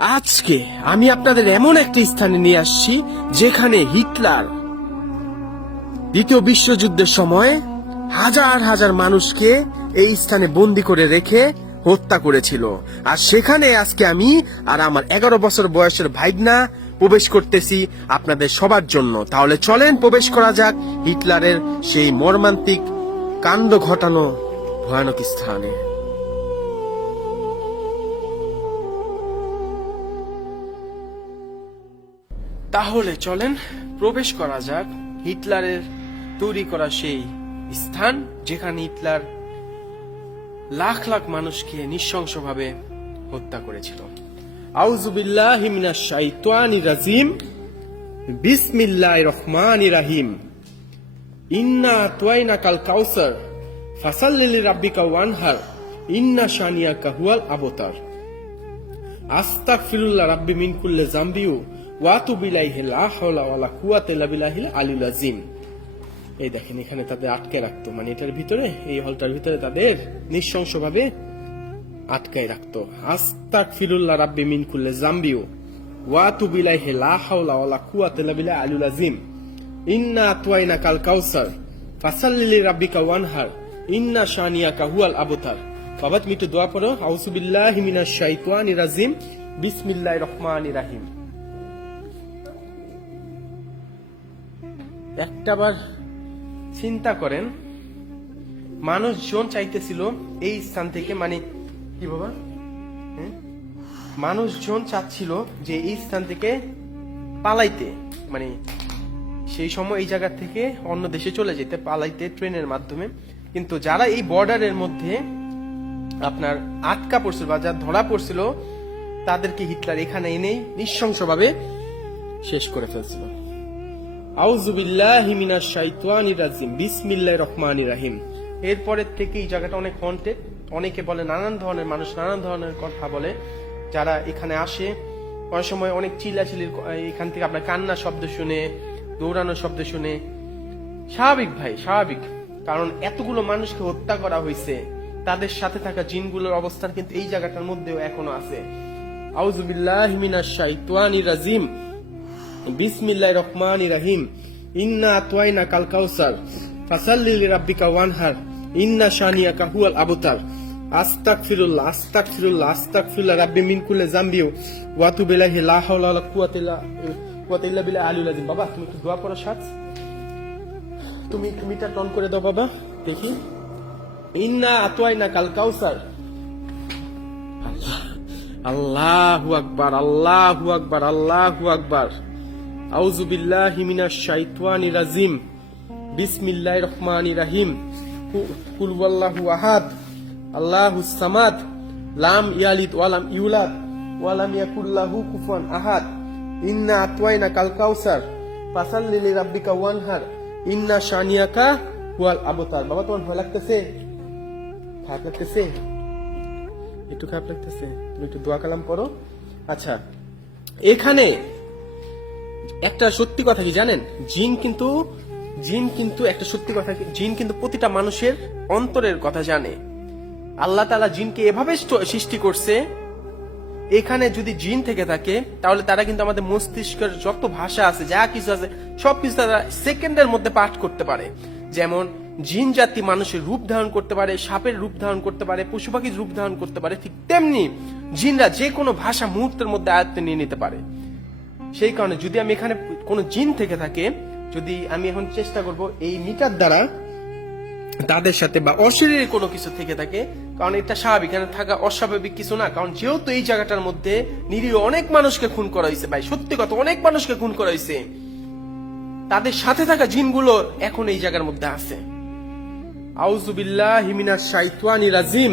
আজকে আমি আপনাদের এমন একটি স্থানে নিয়ে আসছি যেখানে হিটলার দ্বিতীয় বিশ্বযুদ্ধের সময় হাজার হাজার মানুষকে এই স্থানে বন্দী করে রেখে হত্যা করেছিল। আর সেখানে আজকে আমি আর আমার 11 বছর বয়সের ভাইগনা প্রবেশ করতেছি আপনাদের সবার জন্য। তাহলে চলেন প্রবেশ করা যাক হিটলারের সেই মর্মান্তিক কাণ্ড ঘটানো ভয়ানক স্থানে। তাহলে চলেন প্রবেশ করা যাক হিটলারের তৈরি করা সেই স্থান যেখানে হিটলার লাখ লাখ মানুষকে নৃশংসভাবে হত্যা করেছিল। আউযু বিল্লাহি মিনাশ শাইতানির রাজিম। বিসমিল্লাহির রহমানির রহিম। ইন্না আতাইনাকাল কাউসার ফাসাল্লি লিরাব্বিকা ওয়ানহার ইন্না শানিয়াকা হুয়াল আবতার। আস্তাগফিরুল্লাহ রাব্বি মিন কুল্লি যামবিউ ওয়া আতুবু ইলাইহি লা হাওলা ওয়ালা কুওয়াতা ইল্লা বিল্লাহিল আলিয়্যিল আযীম। এই দেখেন এখানে তাদের আটকে রাখতো, মানে এটার ভিতরে, এই হলটার ভিতরে তাদের নৃশংসভাবে আটকায় রাখতো। আস্তাগফিরুল্লাহ রাব্বি মিন কুল্লি যামবিউ ওয়া আতুবু ইলাইহি লা হাওলা ওয়ালা কুওয়াতা ইল্লা বিল্লাহিল আলিয়্যিল আযীম। ইন্না আতাইনাকাল কাউসার ফাসাল্লি লিরাব্বিকা ওয়ানহার ইন্না শানিয়াকা হুয়াল আবতার। বাবা তুমি একটু দোয়া পড়ো। আউযু বিল্লাহি মিনাশ শাইতানির রাজিম। বিসমিল্লাহির রহমানির রহিম। একটাবার চিন্তা করেন, মানুষজন চাইতেছিল এই স্থান থেকে, মানে কি বাবা, মানুষজন চাচ্ছিল যে এই স্থান থেকে পালাইতে, মানে সেই সময় এই জায়গা থেকে অন্য দেশে চলে যেতে, পালাইতে ট্রেনের মাধ্যমে। কিন্তু যারা এই বর্ডারের মধ্যে আপনার আটকা পড়ছিল বা যারা ধরা পড়ছিল তাদেরকে হিটলার এখানে এনেই নৃশংসভাবে শেষ করে ফেলছিল। আউযু বিল্লাহি মিনাশ শাইতানির রাজিম। বিসমিল্লাহির রহমানির রহিম। এরপরের থেকে এই জায়গাটা অনেক হন্টেড। অনেকে বলে, নানান ধরনের মানুষ নানান ধরনের কথা বলে যারা এখানে আসে। অনেক সময় অনেক চিল্লাচিল্লির, এখান থেকে আপনার কান্নার শব্দ শুনে, দৌড়ানোর শব্দ শুনে। স্বাভাবিক ভাই, স্বাভাবিক, কারণ এতগুলো মানুষকে হত্যা করা হয়েছে, তাদের সাথে থাকা জিনগুলোর অবস্থান কিন্তু এই জায়গাটার মধ্যেও এখনো আছে। আউযু বিল্লাহি মিনাশ শাইতানির রাজিম। বিসমিল্লাহির রহমানির রহিম। ইন্না আতাইনাকাল কাউসার ফাসাল্লি লিরাব্বিকা ওয়ানহার ইন্না শানিয়াকা হুয়াল আবতার। আস্তাগফিরুল্লাহ আস্তাগফিরুল্লাহ আস্তাগফিরুল্লাহ রাব্বি মিন কুল্লি যামবি ওয়া আতুবু ইলাইহি লা হাওলা ওয়ালা কুওয়াতা ইল্লা বিল্লাহিল আলিয়্যিল আযীম। বাবা তুমি একটু দোয়া পড়ো সাথ, তুমি এটা টন করে দাও বাবা দেখি। ইন্না আতাইনাকাল কাউসার। আল্লাহু আকবার, আল্লাহু আকবার, আল্লাহু আকবার। আউযু বিল্লাহি মিনাশ শাইতানির রাজিম। বিসমিল্লাহির রহমানির রহিম। কুল হুয়াল্লাহু আহাদ আল্লাহুস সামাদ লাম ইয়ালিদ ওয়া লাম ইউলাদ ওয়া লাম ইয়াকুল লাহু কুফুয়ান আহাদ। ইন্না আতাইনাকাল কাউসার ফাসাল্লি লিরাব্বিকা ওয়ানহার ইন্না শানিয়াকা হুয়াল আবতার। বাবা তোমার ভয় লাগতেছে? খারাপ লাগতেছে? একটু খারাপ লাগতেছে? তুমি একটু দোয়া কালাম পড়ো। আচ্ছা, এখানে একটা সত্যি কথা কি জানেন? জিন কিন্তু একটা সত্যি কথা, জিন কিন্তু প্রতিটা মানুষের অন্তরের কথা জানে। আল্লাহ তাআলা জিনকে এভাবে সৃষ্টি করছে, এখানে যদি জিন থেকে থাকে তাহলে তারা কিন্তু আমাদের মস্তিষ্কের যত ভাষা আছে, যা কিছু আছে, সবকিছু তারা সেকেন্ডের মধ্যে পাঠ করতে পারে। যেমন জিন জাতি মানুষের রূপ ধারণ করতে পারে, সাপের রূপ ধারণ করতে পারে, পশু পাখির রূপ ধারণ করতে পারে, ঠিক তেমনি জিনরা যে কোনো ভাষা মুহূর্তের মধ্যে আয়ত্তে নিয়ে নিতে পারে। সেই কারণে যদি আমি এখানে কোনো জিন থেকে থাকে, যদি আমি এখন চেষ্টা করব এই মিটার দ্বারা তাদের সাথে, বা অশরীরে কোনো কিছু থেকে থাকে, কারণ এটা স্বাভাবিক, এখানে থাকা অস্বাভাবিক কিছু না। কারণ যেহেতু এই জায়গাটার মধ্যে নিরীহ অনেক মানুষকে খুন করা হয়েছে, ভাই সত্যি কথা, অনেক মানুষকে খুন করা হয়েছে, তাদের সাথে থাকা জিনগুলো এখন এই জায়গার মধ্যে আছে। আউযু বিল্লাহি মিনাশ শাইতানির রাজিম।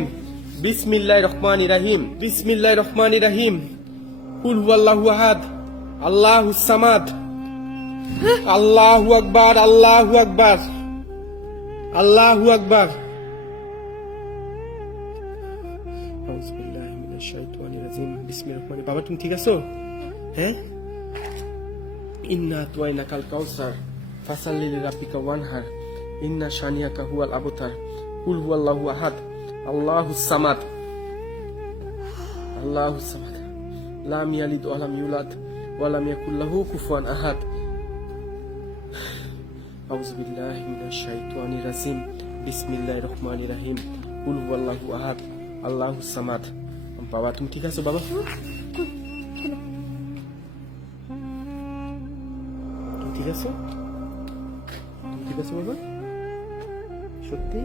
বিসমিল্লাহির রহমানির রহিম। বিসমিল্লাহির রহমানির রহিম। কুল হুয়াল্লাহু আহাদ আল্লাহুস সামাদ। আল্লাহু আকবার, আল্লাহু আকবার, আল্লাহু আকবার। আউযু বিল্লাহি মিনাশ শাইতানির রাজিম। বিসমিল্লাহির রহমানির। বাবা তুমি ঠিক আছো? হ্যাঁ। ইন্না আতাইনাকাল কাউসার ফাসাল্লি লিরাব্বিকা ওয়ানহার ইন্না শানিয়াকা হুয়াল আবতার। কুল হুয়াল্লাহু আহাদ আল্লাহুস সামাদ আল্লাহুস সামাদ। লাম ইয়ালিদ ওয়া লাম ইউলাদ ওয়া লাম ইয়াকুল লাহু কুফুয়ান আহাদ। আউযু বিল্লাহি মিনাশ শাইতানির রাজিম। বিসমিল্লাহির রহমানির রহিম। কুল হুয়াল্লাহু আহাদ আল্লাহুস সামাদ। বাবা তুমি ঠিক আছো বাবা? তুমি ঠিক আছো? তুমি ঠিক আছো বাবা? সত্যি?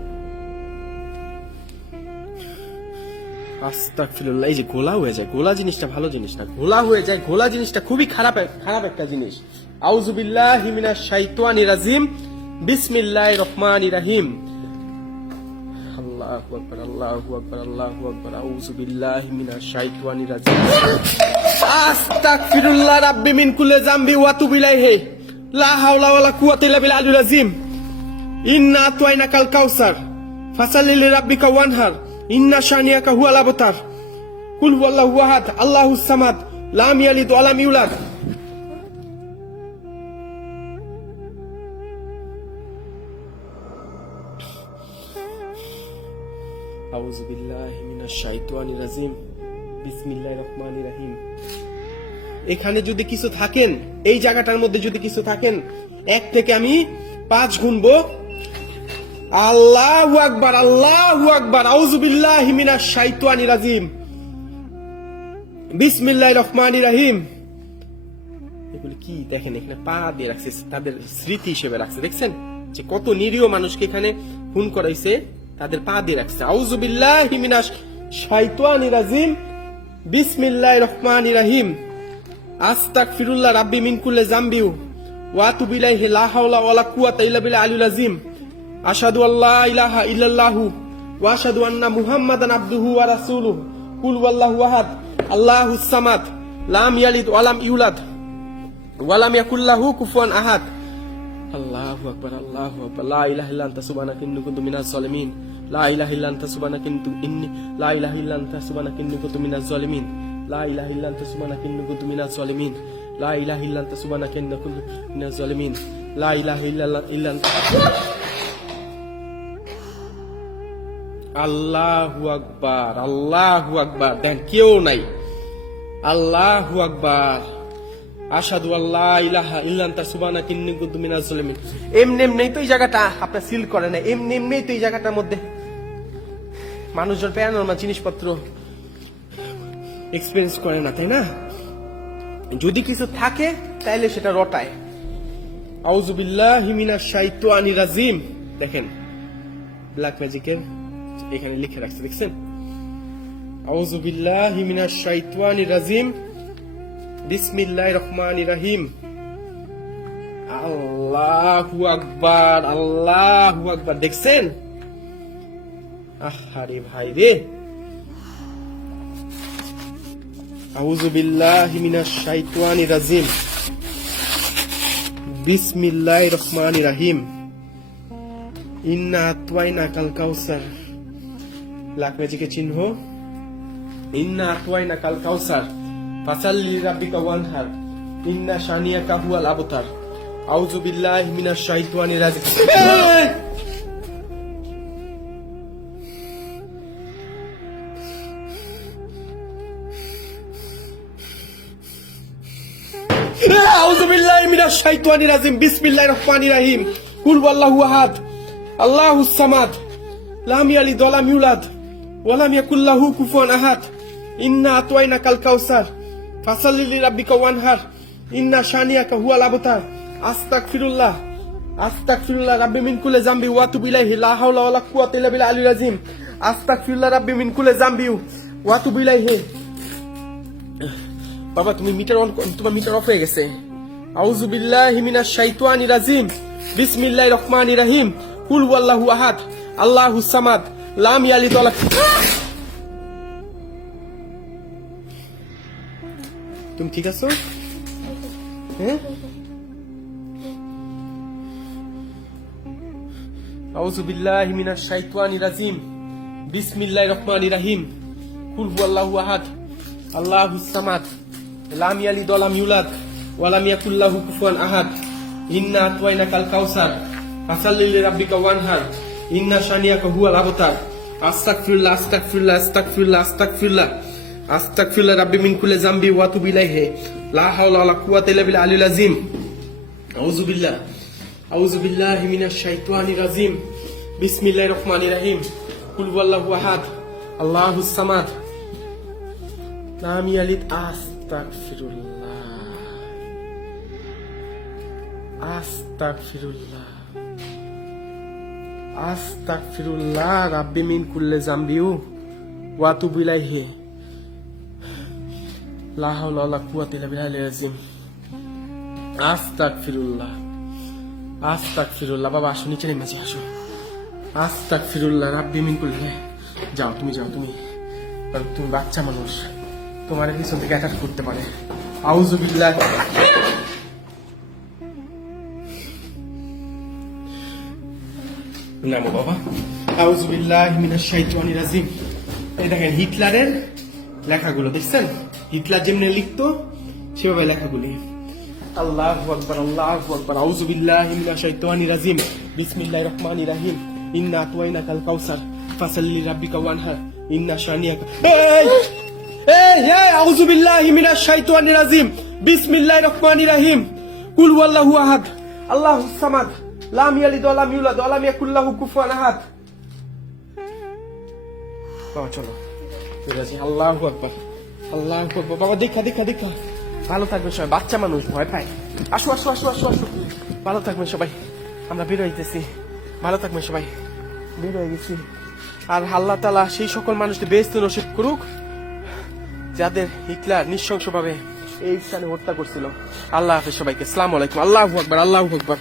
আস্তাগফিরুল্লাহ। এই যে গোলা হয়ে যায়, গোলা জিনিসটা ভালো জিনিস না, গোলা হয়ে যায়, গোলা জিনিসটা খুবই খারাপ একটা জিনিস। আউযু বিল্লাহি মিনাশ শাইতানির রাজিম। বিসমিল্লাহির রহমানির রহিম। আল্লাহু আকবার, আল্লাহু আকবার, আল্লাহু আকবার। আউযু বিল্লাহি মিনাশ শাইতানির রাজিম। আস্তাগফিরুল্লাহ রাব্বি মিন কুল্লি যামবি ওয়া আতুবু ইলাইহি। লা হাওলা ওয়ালা কুওয়াতা ইল্লা বিল আলিয়্যিল আযীম। ইন্না আতওয়াইনাকাল কাউসার ফাসাল্লি লিরাব্বিকা ওয়ানহার ইন্না শানিয়াকা হুয়াল আবতার। কুল হুয়াল্লাহু আহাদ আল্লাহুস সামাদ লাম ইয়ালিদ ওয়া লাম ইউলাদ। আউযু বিল্লাহি মিনাশ শাইতানির রাজিম। বিসমিল্লাহির রহমানির রহিম। এখানে যদি কিছু থাকেন, এই জায়গাটার মধ্যে যদি কিছু থাকেন, 1 থেকে আমি 5 গুনবো। আল্লাহু আকবার, আল্লাহু আকবার। আউযু বিল্লাহি মিনাশ শাইতানির রাজিম। বিসমিল্লাহির রহমানির রহিম। এগুলো কি দেখেন, এখানে পা দিয়ে রাখছে, তাদের স্মৃতি হিসেবে রাখছে। দেখছেন যে কত নিরীহ মানুষকে এখানে খুন করাইছে, তাদের পা দিয়ে রাখছে। আউযু বিল্লাহি মিনাশ শাইতানির রাজিম। বিসমিল্লাহির রহমানির রহিম। আস্তাগফিরুল্লাহ রাব্বি মিন কুল্লি যামবি ওয়া আতুবু ইলাইহি। লা হাওলা ওয়ালা কুওয়াতা ইল্লা বিল আলিয়্যিল আযীম। আশহাদু আল্লা ইলাহা ইল্লাল্লাহু ওয়া আশহাদু আন্না মুহাম্মাদান আবদুহু ওয়া রাসূলুহু। কুল হুয়াল্লাহু আহাদ আল্লাহুস সামাদ লাম ইয়ালিদ ওয়া লাম ইউলাদ ওয়া লাম ইয়াকুল লাহু কুফুয়ান আহাদ। আল্লাহু আকবার, আল্লাহু আকবার। লা ইলাহা ইল্লা আনতা সুবহানাকা ইন্নী কুনতু মিনাজ জালিমিন। লা ইলাহা ইল্লা আনতা সুবহানাকা ইন্নী লা ইলাহা ইল্লা আনতা সুবহানাকা ইন্নী কুনতু মিনাজ জালিমিন। লা ইলাহা ইল্লা আনতা সুবহানাকা ইন্নী কুনতু মিনাজ জালিমিন। লা ইলাহা ইল্লা আনতা সুবহানাকা ইন্নী কুনতু মিনাজ জালিমিন। লা ইলাহা ইল্লা আনতা। আল্লাহু আকবার, আল্লাহু আকবার। দেন কেউ নাই। আল্লাহু আকবার। আশহাদু আল্লা ইলাহা ইল্লা আনতা সুবহানাকা ইন্নী কুনতু মিনাজ জালিমিন। এমনি তো এই জায়গাটা আপনার সিল করে না, এমনি তো এই জায়গাটার মধ্যে মানুষজন প্যারানরমাল জিনিসপত্র এক্সপেরিয়েন্স করে না, তাই না? যদি কিছু থাকে তাইলে সেটা রটায়। আউযু বিল্লাহি মিনাশ শাইতানির রাজিম। দেখেন ব্ল্যাক ম্যাজিকের এখানে লিখে রাখছে, দেখছেন? আউযু বিল্লাহি মিনাশ শাইতানির রাজিম। বিসমিল্লাহির রহমানির রহিম। আল্লাহু আকবার, আল্লাহু আকবার। দেখছেন? আহারে ভাই রে। আউযু বিল্লাহি মিনাশ শাইতানির রাজিম। বিসমিল্লাহির রহমানির রহিম। ইন্না আতওয়াইনাকাল কাউসার। ব্ল্যাক ম্যাজিকের চিহ্ন। ইন্না আতওয়াইনাকাল কাউসার ফাসাল্লি লিরাব্বিকা ওয়ানহার ইন্না শানিয়াকা হুয়াল আবতার। আউযু বিল্লাহি মিনাশ শাইতানির রাজিম। আউযু বিল্লাহি মিনাশ শাইতানির রাজিম। বিসমিল্লাহির রহমানির রহিম। কুল হুয়াল্লাহু আহাদ আল্লাহুস সামাদ লাম ইয়ালিদ ওয়া লাম ইউলাদ ওয়া লাম ইয়াকুল লাহু কুফুয়ান আহাদ। ইন্না আতওয়াইনাকাল কাউসার ফাসাল্লি লিরাব্বিকা ওয়ানহার ইন্না শানিয়াকা হুয়াল আবতার। আস্তাগফিরুল্লাহ, আস্তাগফিরুল্লাহ রাব্বি মিন কুল্লি যামবি ওয়া আতুবু ইলাইহি। লা হাওলা ওয়ালা কুওয়াতা ইল্লা বিল আলিয়্যিল আযীম। আস্তাগফিরুল্লাহ রাব্বি মিন কুল্লি যামবি ওয়া আতুবু ইলাইহি। বাবা তুমি মিটার অন, তোমার মিটার অফ হয়ে গেছে। আউযু বিল্লাহি মিনাশ শাইতানির রাজিম। বিসমিল্লাহির রহমানির রহিম। কুল হুয়াল্লাহু আহাদ আল্লাহুস সামাদ লাম ইয়ালিদ ওয়া লাম। তুমি ঠিক আছো? হ্যাঁ? আউযু বিল্লাহি মিনাশ শাইতানির রাজিম। বিসমিল্লাহির রহমানির রহিম। কুল হুয়াল্লাহু আহাদ আল্লাহুস সামাদ লাম ইয়ালিদ ওয়া লাম ইউলাদ ওয়া লাম ইয়াকুল লাহু কুফুয়ান আহাদ। ইন্না আতওয়াইনাকাল কাউসার ফাসাল্লি লিরাব্বিকা ওয়ানহার ইন্না শানিয়াকা হুয়াল আবতার। আস্তাগফিরুল্লাহ, আস্তাগফিরুল্লাহ, আস্তাগফিরুল্লাহ, আস্তাগফিরুল্লাহ। আস্তাগফিরুল্লাহ রাব্বি মিন কুল্লি যামবি ওয়া আতুবু ইলাইহি লা হাওলা ওয়ালা কুওয়াতা ইল্লা বিল্লাহিল আলিয়্যিল আযীম আউযু বিল্লাহি মিনাশ শাইতানির রাজীম বিসমিল্লাহির রহমানির রহিম কুল হুয়াল্লাহু আহাদ আল্লাহুস সামাদ লাম ইয়ালিদ আস্তাগফিরুল্লাহ রাব্বি মিন কুল্লি যামবি ওয়া আতুবু ইলাইহি লা হাওলা ওয়ালা কুওয়াতা ইল্লা বিল্লাহিল আলিয়্যিল আযীম আস্তাগফিরুল্লাহ বাবা আসো নিচে নেমে আসো আস্তাগফিরুল্লাহ রাব্বি মিন কুল্লি যাও তুমি কারণ তুমি বাচ্চা মানুষ তোমার পিছন থেকে অ্যাটাক করতে পারে আউযু বিল্লাহ নামো বাবা আউযু বিল্লাহি মিনাশ শাইতানির রাজীম এই দেখেন হিটলারের লেখাগুলো দেখছেন হিটলার যেমনি লিখতো সেভাবে লেখাগুলি আল্লাহু আকবার আউযু বিল্লাহি মিনাশ শাইতানির রাজীম বিসমিল্লাহির রহমানির রহিম ইন্না আতওয়াইনাকাল কাউসার ফাসাল্লি লিরাব্বিকা ওয়ানহার ইন্না শানিয়াকা এই আউযু বিল্লাহি মিনাশ শাইতানির রাজীম বিসমিল্লাহির রহমানির রহিম কুল হুয়াল্লাহু আহাদ আল্লাহুস সামাদ লাম ইয়ালিদ ওয়া লাম ইউলাদ ওয়া লাম ইয়াকুল লাহু কুফুয়ান আহাদ বাবা চলো আল্লাহু আকবার বাবা দেখা ভালো থাকবেন সবাই বাচ্চা মানুষ ভয় পায় আসো ভালো থাকবেন সবাই আমরা বের হইতেছি ভালো থাকবেন সবাই বের হয়ে গেছি আর আল্লাহ তাআলা সেই সকল মানুষকে বেহেশত নসিব করুক যাদের হিটলার নৃশংসভাবে এই স্থানে হত্যা করছিল আল্লাহ হাফেজ সবাইকে আসসালামু আলাইকুম আল্লাহু আকবার